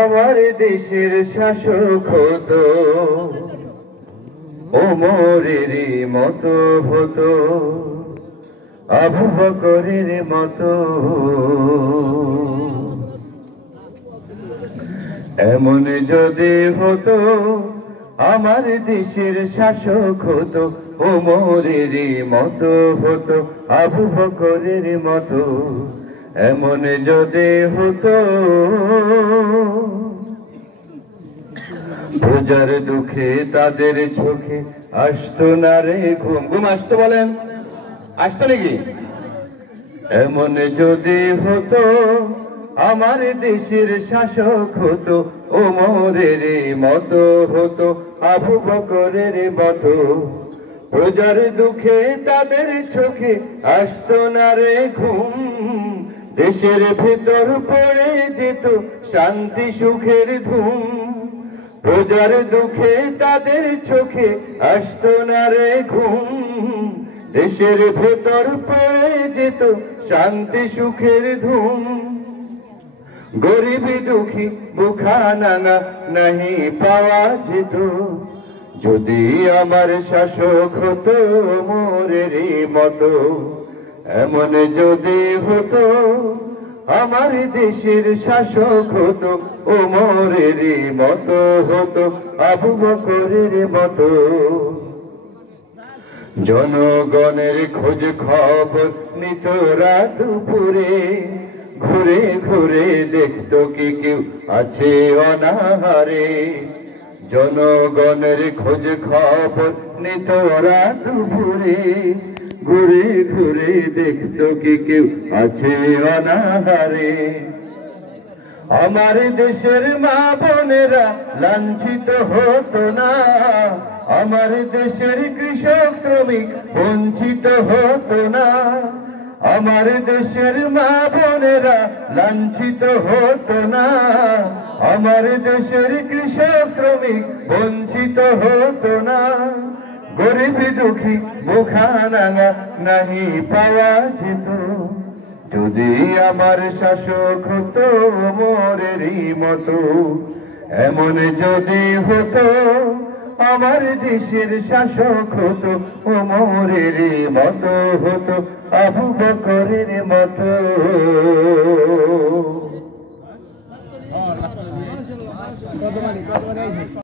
আমার দেশের শাসক হতো ওমরেরই মতো হতো, আবু বকরের মতো। এমন যদি হতো আমার দেশের শাসক হতো ওমরেরই মতো হতো, আবু বকরের মতো। এমন যদি হতো প্রজার দুঃখে তাদের চোখে আসতো না রে ঘুম। ঘুম আসতো? বলেন, আসতো নাকি? এমন যদি হতো আমার দেশের শাসক হতো ওমরের মতো হতো, আবু বকরের মতো। প্রজার দুঃখে তাদের চোখে আসতো না রে ঘুম, দেশের ভেতর পড়ে যেত শান্তি সুখের ধুম। প্রজার দুঃখে তাদের চোখে আসতো না রে ঘুম, দেশের ভেতর পড়ে যেত শান্তি সুখের ধুম। গরিব দুঃখী বুখানাঙা নাহি পাওয়া যেত, যদি আমার শাসক হতো ওমরের মতো। এমন যদি হতো আমার দেশের শাসক হতো ওমরের মতো হতো, আবু বকরের মতো। জনগণের খোঁজ খবর নিত রাত দুপুরে, ঘুরে ঘুরে দেখতো কি কেউ আছে অনাহারে। জনগণের খোঁজ খবর নিত রাত দুপুরে, ঘুরে ঘুরে দেখতো কি কেউ আছে অনাহারে। আমার দেশের মা বোনেরা লাঞ্ছিত হতো না, আমার দেশের কৃষক শ্রমিক বঞ্চিত হতো না। আমার দেশের মা বোনেরা লাঞ্ছিত হতো না, আমার দেশের কৃষক শ্রমিক বঞ্চিত হতো না। গরিব দুঃখী বুখানাঙা নাহি পাওয়া যেত, যদি আমার শাসক হতো ওমরের মতো। এমন যদি হতো আমার দেশের শাসক হতো ওমরের মতো হতো, আবু বকরের মতো।